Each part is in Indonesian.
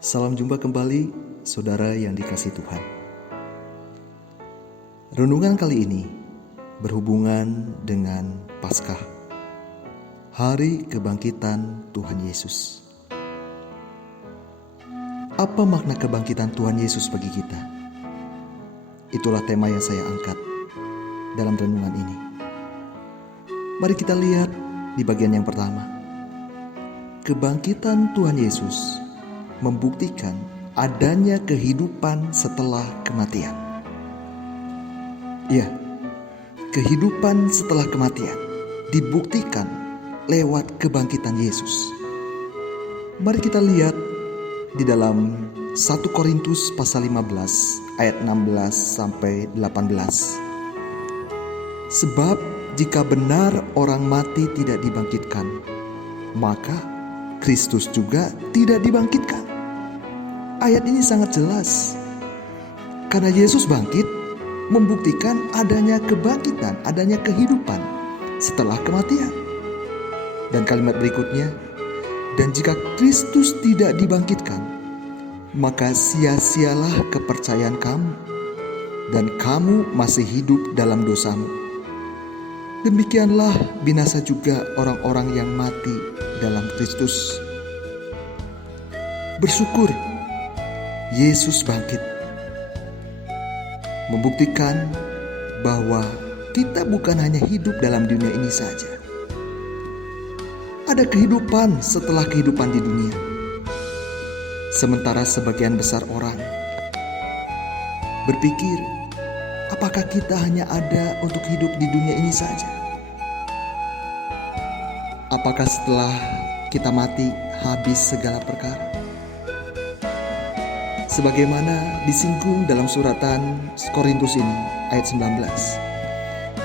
Salam jumpa kembali, saudara yang dikasihi Tuhan. Renungan kali ini berhubungan dengan Paskah, Hari Kebangkitan Tuhan Yesus. Apa makna kebangkitan Tuhan Yesus bagi kita? Itulah tema yang saya angkat dalam renungan ini. Mari kita lihat di bagian yang pertama. Kebangkitan Tuhan Yesus membuktikan adanya kehidupan setelah kematian. Ya, kehidupan setelah kematian dibuktikan lewat kebangkitan Yesus. Mari kita lihat di dalam 1 Korintus pasal 15 ayat 16 sampai 18. Sebab jika benar orang mati tidak dibangkitkan, maka Kristus juga tidak dibangkitkan. Ayat ini sangat jelas. Karena Yesus bangkit, membuktikan adanya kebangkitan, adanya kehidupan setelah kematian. Dan kalimat berikutnya, dan jika Kristus tidak dibangkitkan, maka sia-sialah kepercayaan kamu, dan kamu masih hidup dalam dosamu. Demikianlah binasa juga orang-orang yang mati dalam Kristus. Bersyukur Yesus bangkit, membuktikan bahwa kita bukan hanya hidup dalam dunia ini saja. Ada kehidupan setelah kehidupan di dunia. Sementara sebagian besar orang berpikir, apakah kita hanya ada untuk hidup di dunia ini saja? Apakah setelah kita mati habis segala perkara? Sebagaimana disinggung dalam suratan Korintus ini ayat 19.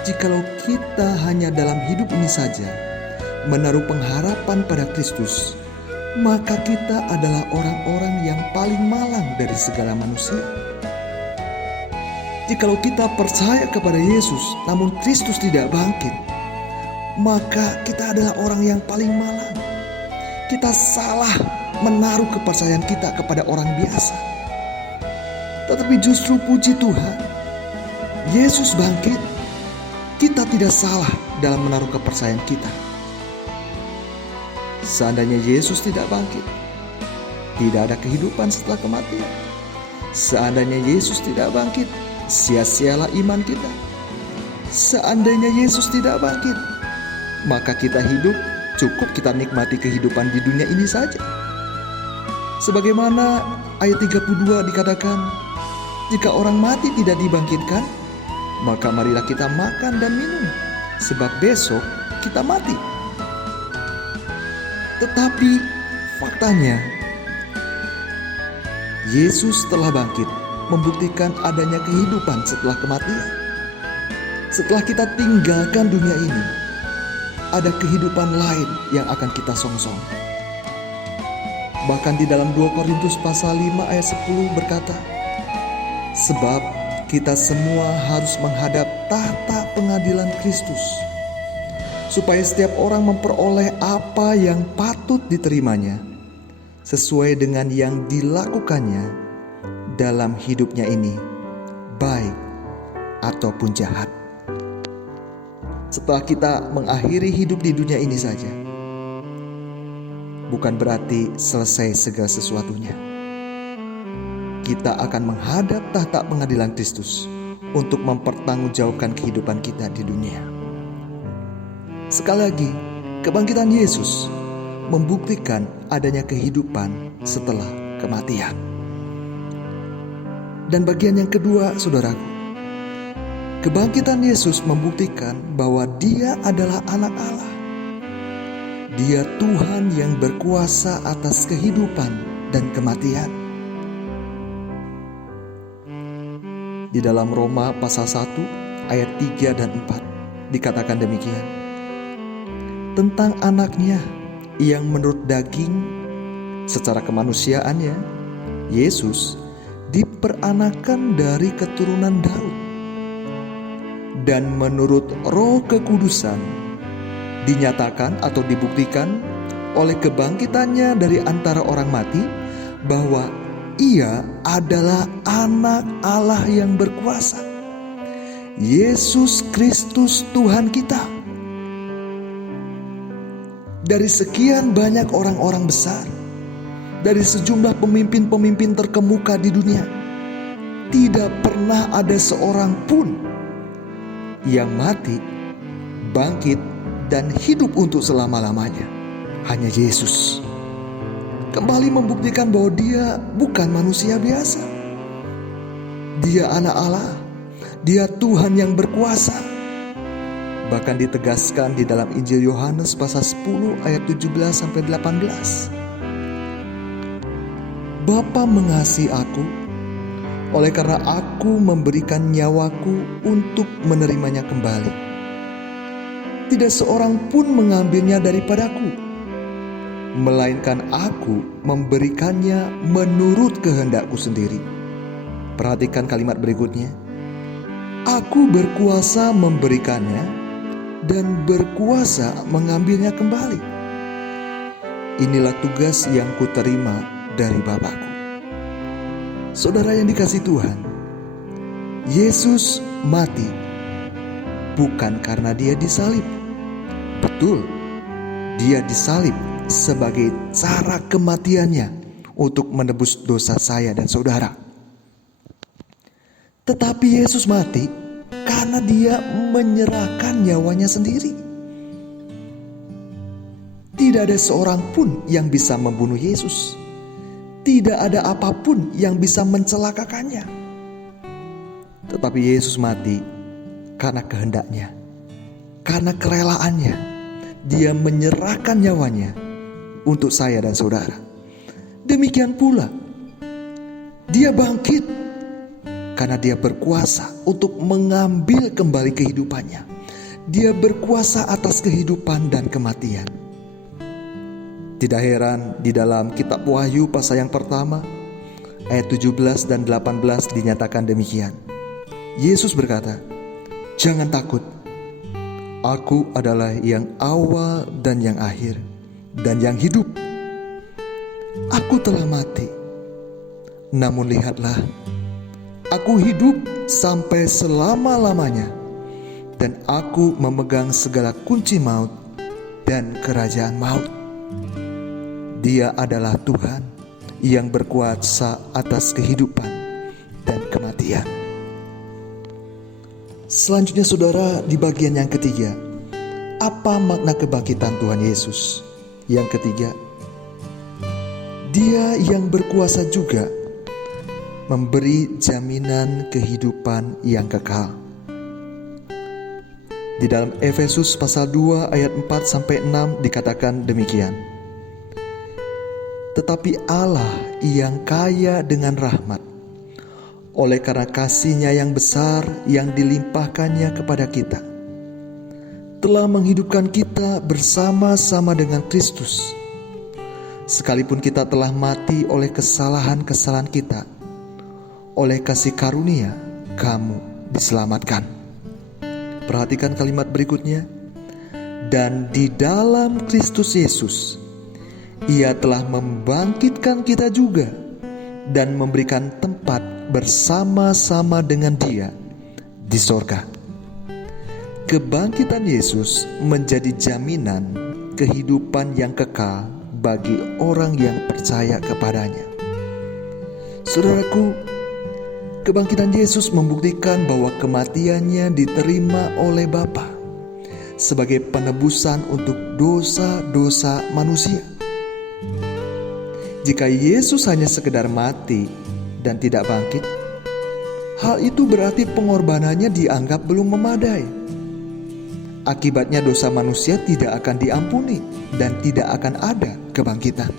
Jikalau kita hanya dalam hidup ini saja menaruh pengharapan pada Kristus, maka kita adalah orang-orang yang paling malang dari segala manusia. Jikalau kita percaya kepada Yesus namun Kristus tidak bangkit, maka kita adalah orang yang paling malang. Kita salah menaruh kepercayaan kita kepada orang biasa. Tetapi justru puji Tuhan, Yesus bangkit. Kita tidak salah dalam menaruh kepercayaan kita. Seandainya Yesus tidak bangkit, tidak ada kehidupan setelah kematian. Seandainya Yesus tidak bangkit, sia-sialah iman kita. Seandainya Yesus tidak bangkit, maka kita hidup, cukup kita nikmati kehidupan di dunia ini saja. Sebagaimana ayat 32 dikatakan, jika orang mati tidak dibangkitkan, maka marilah kita makan dan minum, sebab besok kita mati. Tetapi faktanya, Yesus telah bangkit, membuktikan adanya kehidupan setelah kematian. Setelah kita tinggalkan dunia ini, ada kehidupan lain yang akan kita songsong. Bahkan di dalam 2 Korintus pasal 5 ayat 10 berkata, sebab kita semua harus menghadap tahta pengadilan Kristus, supaya setiap orang memperoleh apa yang patut diterimanya, sesuai dengan yang dilakukannya dalam hidupnya ini, baik ataupun jahat. Setelah kita mengakhiri hidup di dunia ini saja, bukan berarti selesai segala sesuatunya. Kita akan menghadap tahta pengadilan Kristus untuk mempertanggungjawabkan kehidupan kita di dunia. Sekali lagi, kebangkitan Yesus membuktikan adanya kehidupan setelah kematian. Dan bagian yang kedua, saudaraku, kebangkitan Yesus membuktikan bahwa Dia adalah anak Allah. Dia Tuhan yang berkuasa atas kehidupan dan kematian. Di dalam Roma pasal 1 ayat 3 dan 4 dikatakan demikian. Tentang anaknya yang menurut daging secara kemanusiaannya, Yesus diperanakan dari keturunan Daud. Dan menurut Roh Kekudusan dinyatakan atau dibuktikan oleh kebangkitannya dari antara orang mati bahwa Ia adalah Anak Allah yang berkuasa, Yesus Kristus Tuhan kita. Dari sekian banyak orang-orang besar, dari sejumlah pemimpin-pemimpin terkemuka di dunia, tidak pernah ada seorang pun yang mati, bangkit, dan hidup untuk selama-lamanya. Hanya Yesus kembali membuktikan bahwa Dia bukan manusia biasa. Dia Anak Allah, Dia Tuhan yang berkuasa. Bahkan ditegaskan di dalam Injil Yohanes pasal 10 ayat 17-18. Bapa mengasihi aku, oleh karena aku memberikan nyawaku untuk menerimanya kembali. Tidak seorang pun mengambilnya daripadaku, melainkan aku memberikannya menurut kehendakku sendiri. Perhatikan kalimat berikutnya. Aku berkuasa memberikannya dan berkuasa mengambilnya kembali. Inilah tugas yang kuterima dari Bapakku. Saudara yang dikasihi Tuhan, Yesus mati bukan karena Dia disalib. Betul, Dia disalib sebagai cara kematiannya untuk menebus dosa saya dan saudara. Tetapi Yesus mati karena Dia menyerahkan nyawanya sendiri. Tidak ada seorang pun yang bisa membunuh Yesus. Tidak ada apapun yang bisa mencelakakannya. Tetapi Yesus mati karena kehendaknya, karena kerelaannya. Dia menyerahkan nyawanya untuk saya dan saudara. Demikian pula Dia bangkit karena Dia berkuasa untuk mengambil kembali kehidupannya. Dia berkuasa atas kehidupan dan kematian. Tidak heran di dalam kitab Wahyu pasal yang pertama ayat 17 dan 18 dinyatakan demikian. Yesus berkata, "Jangan takut, Aku adalah yang awal dan yang akhir dan yang hidup. Aku telah mati, namun lihatlah, aku hidup sampai selama-lamanya, dan aku memegang segala kunci maut dan kerajaan maut. Dia adalah Tuhan yang berkuasa atas kehidupan dan kematian." Selanjutnya saudara, di bagian yang ketiga, apa makna kebangkitan Tuhan Yesus? Yang ketiga, Dia yang berkuasa juga memberi jaminan kehidupan yang kekal. Di dalam Efesus pasal 2 ayat 4-6 dikatakan demikian. Tetapi Allah yang kaya dengan rahmat, oleh karena kasih-Nya yang besar yang dilimpahkannya kepada kita, telah menghidupkan kita bersama-sama dengan Kristus. Sekalipun kita telah mati oleh kesalahan-kesalahan kita, oleh kasih karunia kamu diselamatkan. Perhatikan kalimat berikutnya. Dan di dalam Kristus Yesus, Ia telah membangkitkan kita juga dan memberikan tempat bersama-sama dengan Dia di sorga. Kebangkitan Yesus menjadi jaminan kehidupan yang kekal bagi orang yang percaya kepadanya. Saudaraku, kebangkitan Yesus membuktikan bahwa kematiannya diterima oleh Bapa sebagai penebusan untuk dosa-dosa manusia. Jika Yesus hanya sekedar mati dan tidak bangkit, hal itu berarti pengorbanannya dianggap belum memadai. Akibatnya dosa manusia tidak akan diampuni dan tidak akan ada kebangkitan.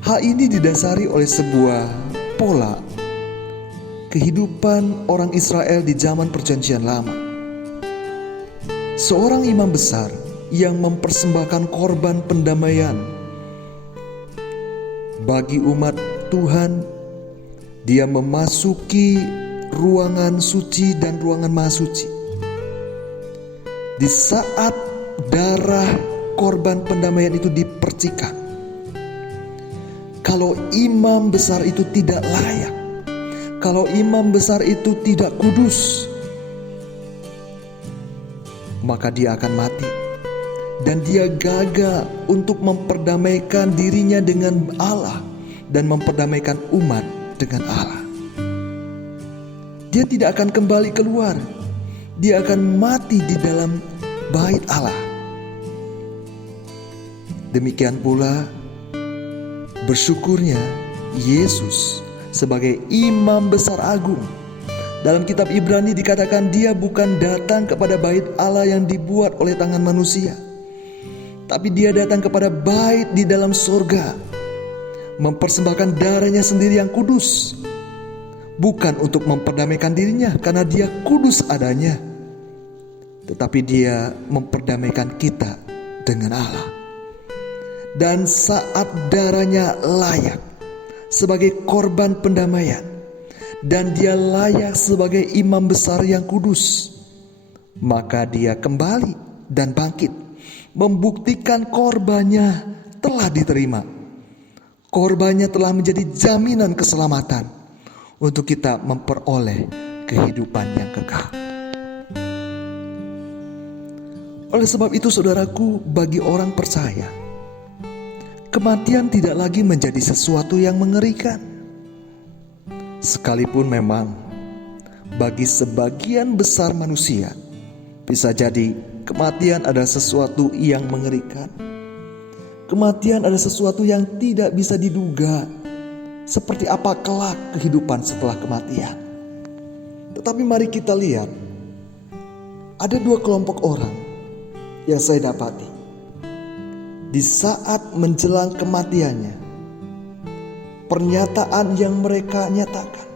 Hal ini didasari oleh sebuah pola kehidupan orang Israel di zaman Perjanjian Lama. Seorang imam besar yang mempersembahkan korban pendamaian bagi umat Tuhan, dia memasuki ruangan suci dan ruangan maha suci. Di saat darah korban pendamaian itu dipercikan, Kalau imam besar itu tidak layak, kalau imam besar itu tidak kudus, maka dia akan mati. Dan dia gagal untuk memperdamaikan dirinya dengan Allah dan memperdamaikan umat dengan Allah. Dia tidak akan kembali keluar. Dia akan mati di dalam bait Allah. Demikian pula bersyukurnya Yesus sebagai imam besar agung. Dalam kitab Ibrani dikatakan dia bukan datang kepada bait Allah yang dibuat oleh tangan manusia, tapi dia datang kepada bait di dalam surga, mempersembahkan darahnya sendiri yang kudus, bukan untuk memperdamaikan dirinya karena dia kudus adanya, tetapi dia memperdamaikan kita dengan Allah. Dan saat darahnya layak sebagai korban pendamaian, dan dia layak sebagai imam besar yang kudus, maka dia kembali dan bangkit, membuktikan korbannya telah diterima. Korbannya telah menjadi jaminan keselamatan untuk kita memperoleh kehidupan yang kekal. Oleh sebab itu saudaraku, bagi orang percaya, kematian tidak lagi menjadi sesuatu yang mengerikan. Sekalipun memang bagi sebagian besar manusia bisa jadi kematian adalah sesuatu yang mengerikan. Kematian adalah sesuatu yang tidak bisa diduga, seperti apa kelak kehidupan setelah kematian. Tetapi mari kita lihat, ada dua kelompok orang yang saya dapati. Di saat menjelang kematiannya, pernyataan yang mereka nyatakan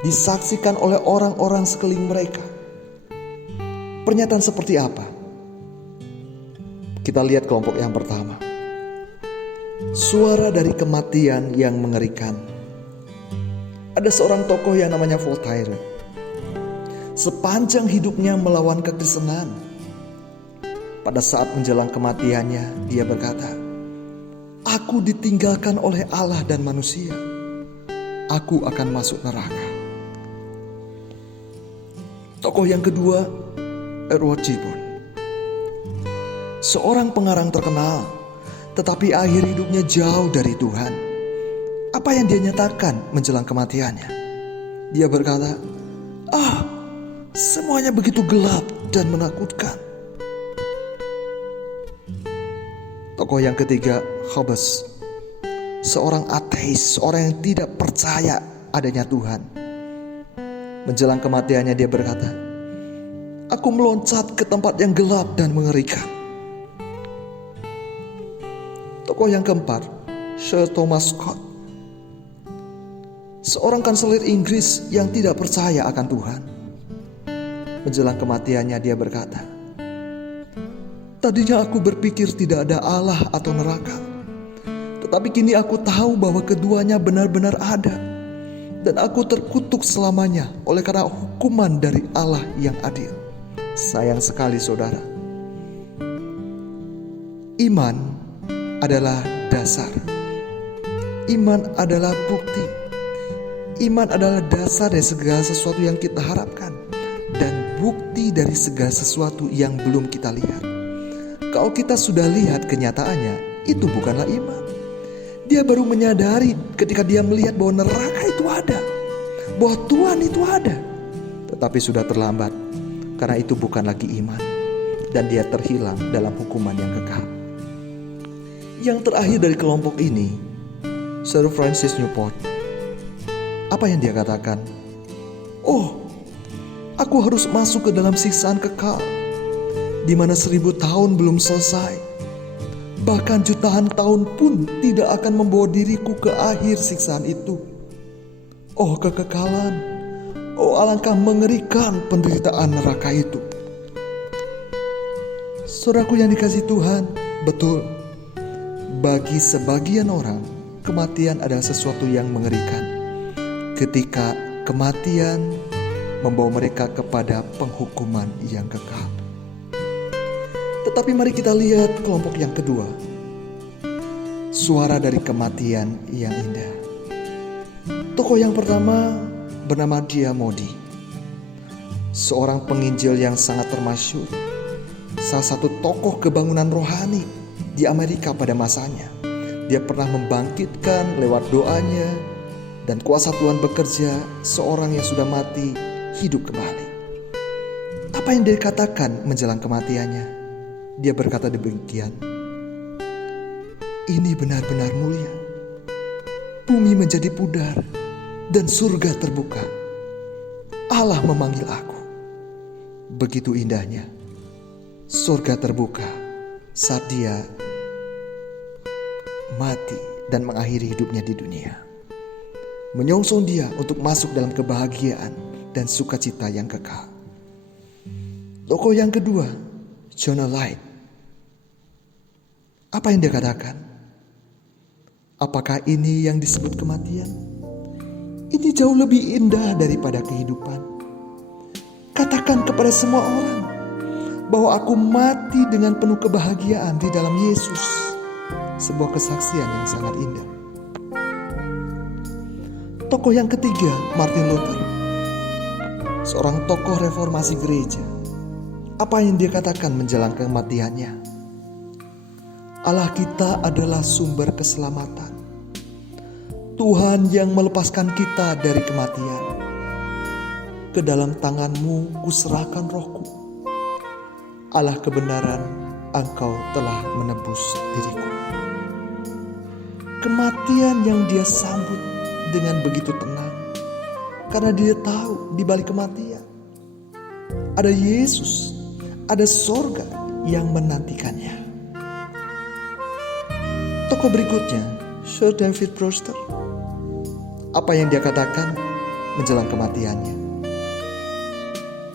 disaksikan oleh orang-orang sekeliling mereka. Pernyataan seperti apa? Kita lihat kelompok yang pertama. Suara dari kematian yang mengerikan. Ada seorang tokoh yang namanya Voltaire. Sepanjang hidupnya melawan kekristenan, pada saat menjelang kematiannya, dia berkata, "Aku ditinggalkan oleh Allah dan manusia. Aku akan masuk neraka." Tokoh yang kedua, Edward Gibbon. Seorang pengarang terkenal, tetapi akhir hidupnya jauh dari Tuhan. Apa yang dia nyatakan menjelang kematiannya? Dia berkata, semuanya begitu gelap dan menakutkan. Tokoh yang ketiga, Hobbes. Seorang ateis, seorang yang tidak percaya adanya Tuhan. Menjelang kematiannya dia berkata, "Aku meloncat ke tempat yang gelap dan mengerikan." Tokoh yang keempat, Sir Thomas Scott. Seorang kanselir Inggris yang tidak percaya akan Tuhan. Menjelang kematiannya dia berkata, "Tadinya aku berpikir tidak ada Allah atau neraka. Tetapi kini aku tahu bahwa keduanya benar-benar ada. Dan aku terkutuk selamanya oleh karena hukuman dari Allah yang adil." Sayang sekali saudara. Iman adalah dasar. Iman adalah bukti. Iman adalah dasar dari segala sesuatu yang kita harapkan. Dan bukti dari segala sesuatu yang belum kita lihat. Kalau kita sudah lihat kenyataannya, itu bukanlah iman. Dia baru menyadari ketika dia melihat bahwa neraka itu ada, bahwa Tuhan itu ada. Tetapi sudah terlambat, karena itu bukan lagi iman. Dan dia terhilang dalam hukuman yang kekal. Yang terakhir dari kelompok ini, Sir Francis Newport. Apa yang dia katakan? Aku harus masuk ke dalam siksaan kekal, di mana 1000 tahun belum selesai. Bahkan jutaan tahun pun tidak akan membawa diriku ke akhir siksaan itu. Kekekalan. Alangkah mengerikan penderitaan neraka itu. Saudaraku yang dikasihi Tuhan, betul. Bagi sebagian orang, kematian adalah sesuatu yang mengerikan. Ketika kematian membawa mereka kepada penghukuman yang kekal. Tetapi mari kita lihat kelompok yang kedua. Suara dari kematian yang indah. Tokoh yang pertama bernama Dia Modi, seorang penginjil yang sangat termasyhur, salah satu tokoh kebangunan rohani di Amerika pada masanya. Dia pernah membangkitkan lewat doanya dan kuasa Tuhan bekerja seorang yang sudah mati hidup kembali. Apa yang dia katakan menjelang kematiannya? Dia berkata demikian, "Ini benar-benar mulia. Bumi menjadi pudar dan surga terbuka. Allah memanggil aku. Begitu indahnya surga terbuka saat dia mati dan mengakhiri hidupnya di dunia. Menyongsong dia untuk masuk dalam kebahagiaan dan sukacita yang kekal." Tokoh yang kedua, Jonah Light. Apa yang dia katakan? Apakah ini yang disebut kematian? Ini jauh lebih indah daripada kehidupan. Katakan kepada semua orang bahwa aku mati dengan penuh kebahagiaan di dalam Yesus. Sebuah kesaksian yang sangat indah. Tokoh yang ketiga, Martin Luther, seorang tokoh reformasi gereja. Apa yang dia katakan menjelang kematiannya? Allah kita adalah sumber keselamatan. Tuhan yang melepaskan kita dari kematian. Ke dalam tangan-Mu kuserahkan rohku. Allah kebenaran, Engkau telah menebus diriku. Kematian yang dia sambut dengan begitu tenang, karena dia tahu di balik kematian ada Yesus, ada sorga yang menantikannya. Tokoh berikutnya, Sir David Brewster. Apa yang dia katakan menjelang kematiannya?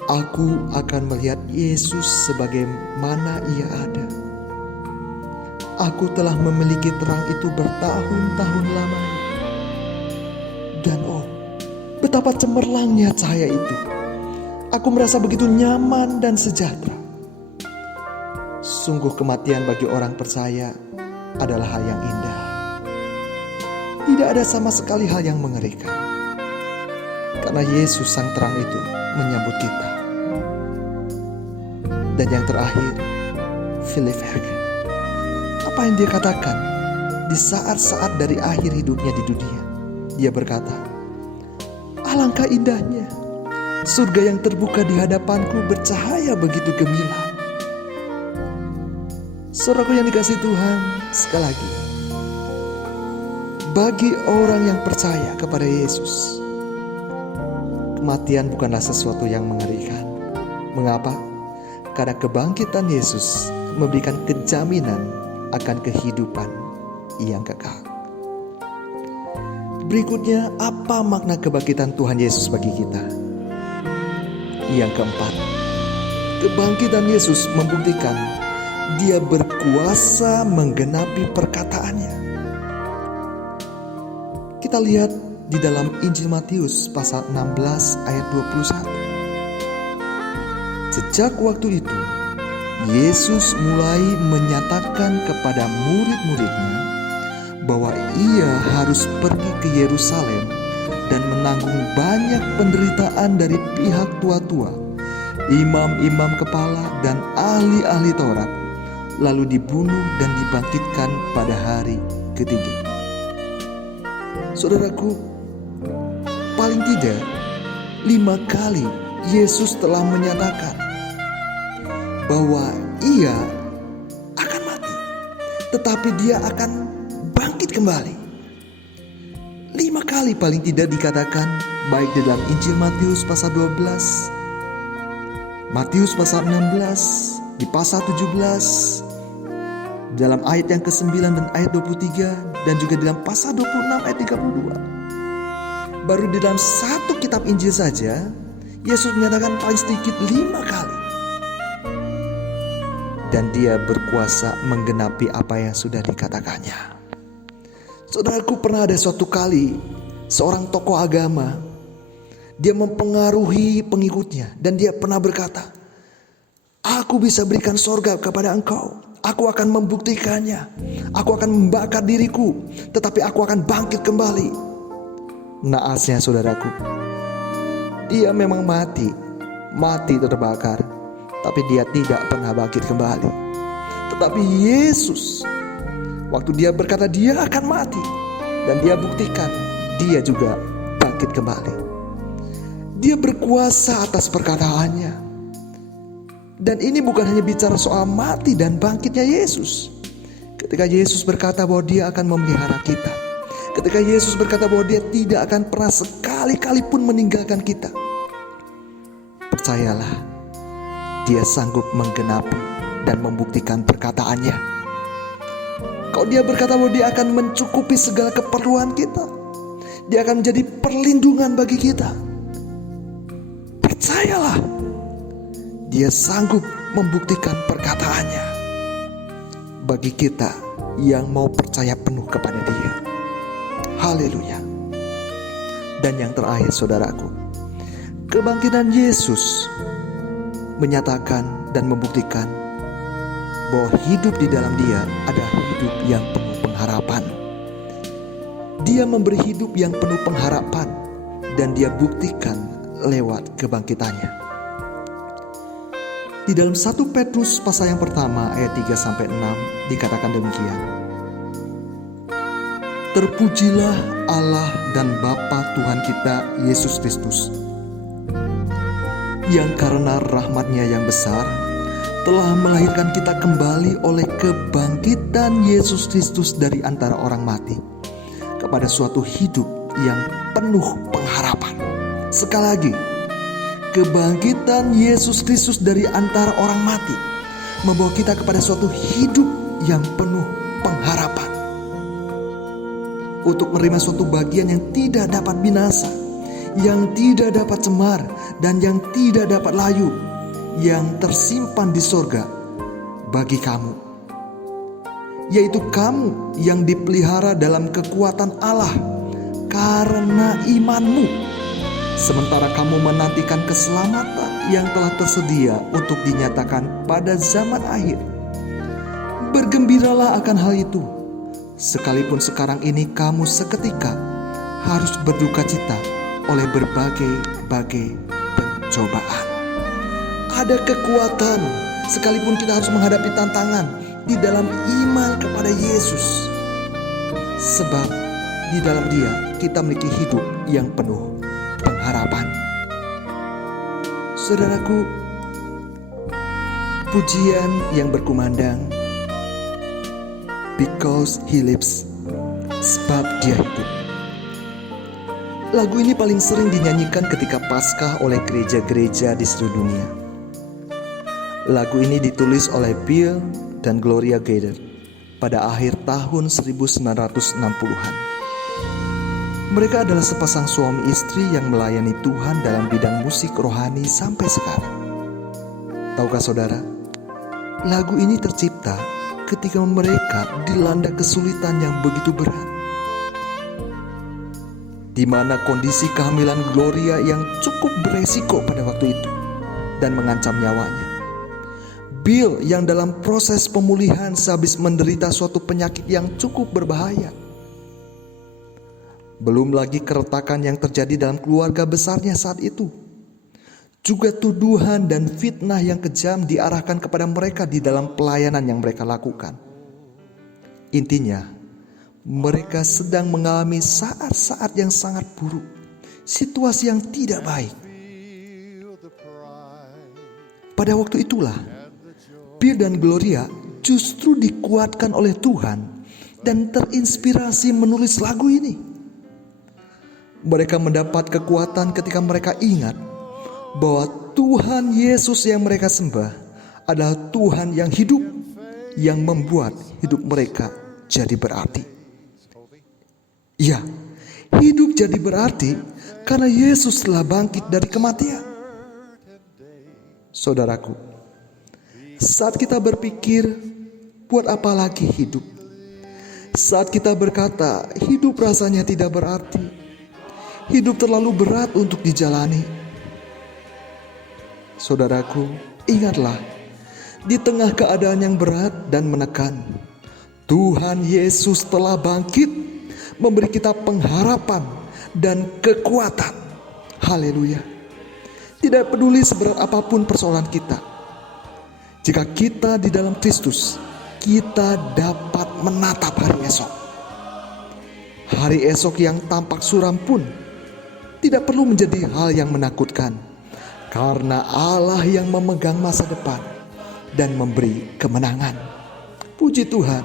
Aku akan melihat Yesus sebagaimana ia ada. Aku telah memiliki terang itu bertahun-tahun lamanya. Dan betapa cemerlangnya cahaya itu. Aku merasa begitu nyaman dan sejahtera. Sungguh kematian bagi orang percaya adalah hal yang indah. Tidak ada sama sekali hal yang mengerikan. Karena Yesus sang terang itu menyambut kita. Dan yang terakhir, Philip Hagen. Apa yang dia katakan di saat-saat dari akhir hidupnya di dunia? Dia berkata, "Alangkah indahnya surga yang terbuka di hadapanku bercahaya begitu gemilang." Saudaraku yang dikasihi Tuhan, sekali lagi, bagi orang yang percaya kepada Yesus, kematian bukanlah sesuatu yang mengerikan. Mengapa? Karena kebangkitan Yesus memberikan kejaminan akan kehidupan yang kekal. Berikutnya, apa makna kebangkitan Tuhan Yesus bagi kita? Yang keempat, kebangkitan Yesus membuktikan Dia berkuasa menggenapi perkataannya. Kita lihat di dalam Injil Matius pasal 16 ayat 21. Sejak waktu itu, Yesus mulai menyatakan kepada murid-muridnya bahwa ia harus pergi ke Yerusalem dan menanggung banyak penderitaan dari pihak tua-tua, imam-imam kepala dan ahli-ahli Taurat, lalu dibunuh dan dibangkitkan pada hari ketiga. Saudaraku, paling tidak 5 kali Yesus telah menyatakan bahwa ia akan mati, tetapi dia akan bangkit kembali. 5 kali paling tidak dikatakan, baik di dalam Injil Matius pasal 12, Matius pasal 16, di pasal 17, dalam ayat yang ke-9 dan ayat 23, dan juga di dalam pasal 26 ayat 32. Baru di dalam satu kitab Injil saja, Yesus menyatakan paling sedikit 5 kali. Dan dia berkuasa menggenapi apa yang sudah dikatakannya. Saudaraku, pernah ada suatu kali seorang tokoh agama, dia mempengaruhi pengikutnya dan dia pernah berkata, "Aku bisa berikan sorga kepada engkau Aku akan membuktikannya. Aku akan membakar diriku, tetapi aku akan bangkit kembali. Naasnya saudaraku, dia memang mati terbakar, tapi dia tidak pernah bangkit kembali. Tetapi Yesus, waktu dia berkata dia akan mati, dan dia buktikan dia juga bangkit kembali. Dia berkuasa atas perkataannya. Dan ini bukan hanya bicara soal mati dan bangkitnya Yesus. Ketika Yesus berkata bahwa dia akan memelihara kita, ketika Yesus berkata bahwa dia tidak akan pernah sekali-kali pun meninggalkan kita, percayalah, dia sanggup menggenapi dan membuktikan perkataannya. Kalau dia berkata bahwa dia akan mencukupi segala keperluan kita, dia akan menjadi perlindungan bagi kita, percayalah, dia sanggup membuktikan perkataannya bagi kita yang mau percaya penuh kepada dia. Haleluya. Dan yang terakhir saudaraku, kebangkitan Yesus menyatakan dan membuktikan bahwa hidup di dalam dia adalah hidup yang penuh pengharapan. Dia memberi hidup yang penuh pengharapan, dan dia buktikan lewat kebangkitannya. Di dalam 1 Petrus pasal yang pertama ayat 3-6 dikatakan demikian. Terpujilah Allah dan Bapa Tuhan kita Yesus Kristus, yang karena rahmat-Nya yang besar telah melahirkan kita kembali oleh kebangkitan Yesus Kristus dari antara orang mati kepada suatu hidup yang penuh pengharapan. Sekali lagi, kebangkitan Yesus Kristus dari antara orang mati membawa kita kepada suatu hidup yang penuh pengharapan, untuk menerima suatu bagian yang tidak dapat binasa, yang tidak dapat cemar, dan yang tidak dapat layu, yang tersimpan di sorga bagi kamu, yaitu kamu yang dipelihara dalam kekuatan Allah karena imanmu, sementara kamu menantikan keselamatan yang telah tersedia untuk dinyatakan pada zaman akhir. Bergembiralah akan hal itu, sekalipun sekarang ini kamu seketika harus berduka cita oleh berbagai pencobaan. Ada kekuatan, sekalipun kita harus menghadapi tantangan di dalam iman kepada Yesus, sebab di dalam Dia kita memiliki hidup yang penuh pengharapan. Saudaraku, pujian yang berkumandang, because He lives, sebab Dia hidup. Lagu ini paling sering dinyanyikan ketika Paskah oleh gereja-gereja di seluruh dunia. Lagu ini ditulis oleh Bill dan Gloria Gaynor pada akhir tahun 1960-an. Mereka adalah sepasang suami istri yang melayani Tuhan dalam bidang musik rohani sampai sekarang. Tahukah saudara, lagu ini tercipta ketika mereka dilanda kesulitan yang begitu berat, di mana kondisi kehamilan Gloria yang cukup beresiko pada waktu itu dan mengancam nyawanya. Bill yang dalam proses pemulihan sehabis menderita suatu penyakit yang cukup berbahaya. Belum lagi keretakan yang terjadi dalam keluarga besarnya saat itu. Juga tuduhan dan fitnah yang kejam diarahkan kepada mereka di dalam pelayanan yang mereka lakukan. Intinya, mereka sedang mengalami saat-saat yang sangat buruk, situasi yang tidak baik. Pada waktu itulah, Bill dan Gloria justru dikuatkan oleh Tuhan dan terinspirasi menulis lagu ini. Mereka mendapat kekuatan ketika mereka ingat bahwa Tuhan Yesus yang mereka sembah adalah Tuhan yang hidup, yang membuat hidup mereka jadi berarti. Ya, hidup jadi berarti karena Yesus telah bangkit dari kematian. Saudaraku, saat kita berpikir, buat apa lagi hidup? Saat kita berkata, hidup rasanya tidak berarti, hidup terlalu berat untuk dijalani. Saudaraku, ingatlah, Di tengah keadaan yang berat dan menekan, Tuhan Yesus telah bangkit, memberi kita pengharapan dan kekuatan. Haleluya. Tidak peduli seberat apapun persoalan kita, jika kita di dalam Kristus, kita dapat menatap hari esok. Hari esok yang tampak suram pun tidak perlu menjadi hal yang menakutkan, karena Allah yang memegang masa depan dan memberi kemenangan. Puji Tuhan,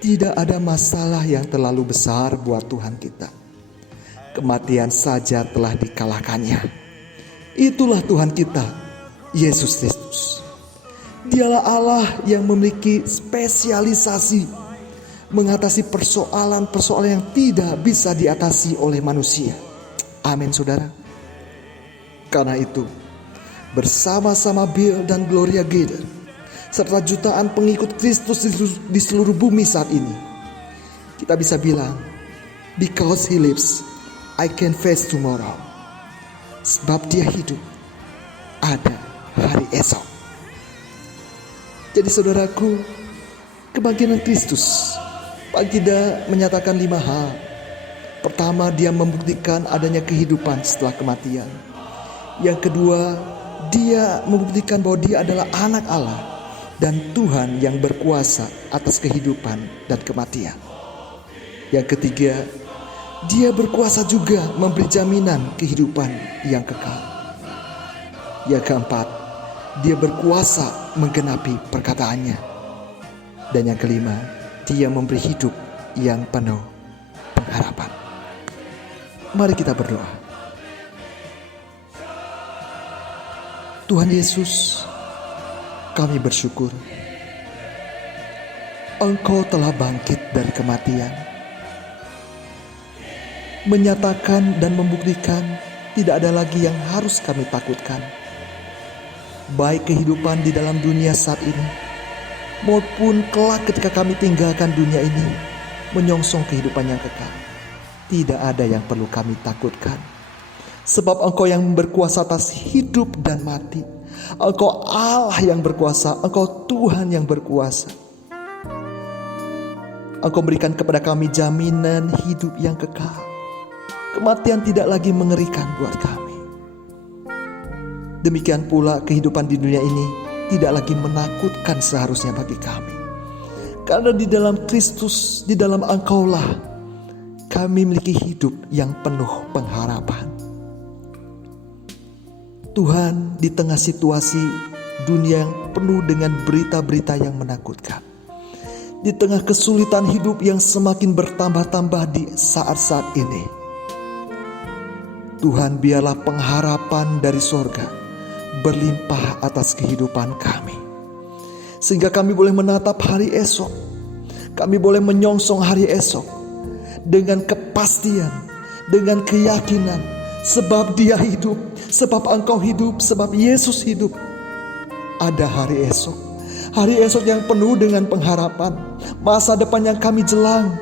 tidak ada masalah yang terlalu besar buat Tuhan kita. Kematian saja telah dikalahkannya. Itulah Tuhan kita, Yesus Kristus. Dialah Allah yang memiliki spesialisasi mengatasi persoalan-persoalan yang tidak bisa diatasi oleh manusia. Amin, saudara. Karena itu, bersama-sama Bill dan Gloria Gaynor serta jutaan pengikut Kristus di seluruh bumi saat ini, kita bisa bilang, because he lives, I can face tomorrow. Sebab dia hidup, ada hari esok. Jadi saudaraku, kebangkitan Kristus Baginda menyatakan 5 hal. Pertama, dia membuktikan adanya kehidupan setelah kematian. Yang kedua, dia membuktikan bahwa dia adalah anak Allah dan Tuhan yang berkuasa atas kehidupan dan kematian. Yang ketiga, dia berkuasa juga memberi jaminan kehidupan yang kekal. Yang keempat, dia berkuasa menggenapi perkataannya. Dan yang kelima, dia memberi hidup yang penuh pengharapan. Mari kita berdoa. Tuhan Yesus, kami bersyukur Engkau telah bangkit dari kematian, menyatakan dan membuktikan tidak ada lagi yang harus kami takutkan, baik kehidupan di dalam dunia saat ini maupun kelak ketika kami tinggalkan dunia ini menyongsong kehidupan yang kekal. Tidak ada yang perlu kami takutkan, sebab Engkau yang berkuasa atas hidup dan mati. Engkau Allah yang berkuasa, Engkau Tuhan yang berkuasa. Engkau berikan kepada kami jaminan hidup yang kekal. Kematian tidak lagi mengerikan buat kami. Demikian pula kehidupan di dunia ini tidak lagi menakutkan seharusnya bagi kami. Karena di dalam Kristus, di dalam Engkaulah kami memiliki hidup yang penuh pengharapan. Tuhan, di tengah situasi dunia yang penuh dengan berita-berita yang menakutkan, di tengah kesulitan hidup yang semakin bertambah-tambah di saat-saat ini, Tuhan, biarlah pengharapan dari sorga berlimpah atas kehidupan kami, sehingga kami boleh menatap hari esok. Kami boleh menyongsong hari esok dengan kepastian, dengan keyakinan, sebab Dia hidup, sebab Engkau hidup, sebab Yesus hidup. Ada hari esok yang penuh dengan pengharapan, masa depan yang kami jelang,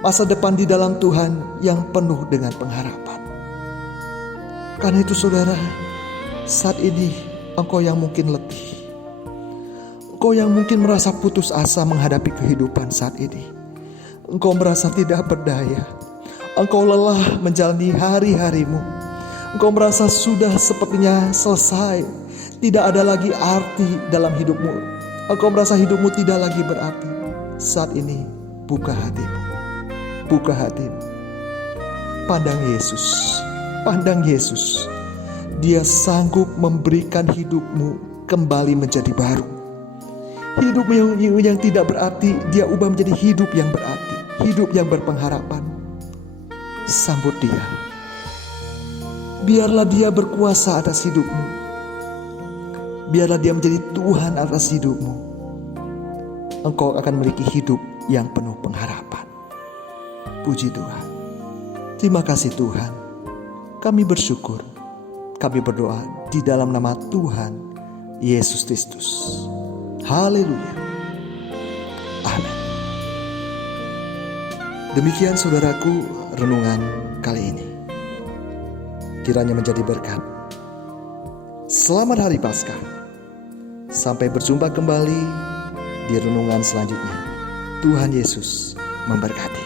masa depan di dalam Tuhan yang penuh dengan pengharapan. Karena itu saudara, saat ini engkau yang mungkin letih, engkau yang mungkin merasa putus asa menghadapi kehidupan saat ini, engkau merasa tidak berdaya, engkau lelah menjalani hari-harimu, engkau merasa sudah sepertinya selesai, tidak ada lagi arti dalam hidupmu, engkau merasa hidupmu tidak lagi berarti. Saat ini buka hatimu, buka hatimu, pandang Yesus, pandang Yesus. Dia sanggup memberikan hidupmu kembali menjadi baru. Hidup yang tidak berarti, Dia ubah menjadi hidup yang berarti, hidup yang berpengharapan. Sambut Dia. Biarlah Dia berkuasa atas hidupmu. Biarlah Dia menjadi Tuhan atas hidupmu. Engkau akan memiliki hidup yang penuh pengharapan. Puji Tuhan. Terima kasih Tuhan. Kami bersyukur. Kami berdoa di dalam nama Tuhan Yesus Kristus. Haleluya. Amin. Demikian saudaraku renungan kali ini. Kiranya menjadi berkat. Selamat Hari Paskah. Sampai berjumpa kembali di renungan selanjutnya. Tuhan Yesus memberkati.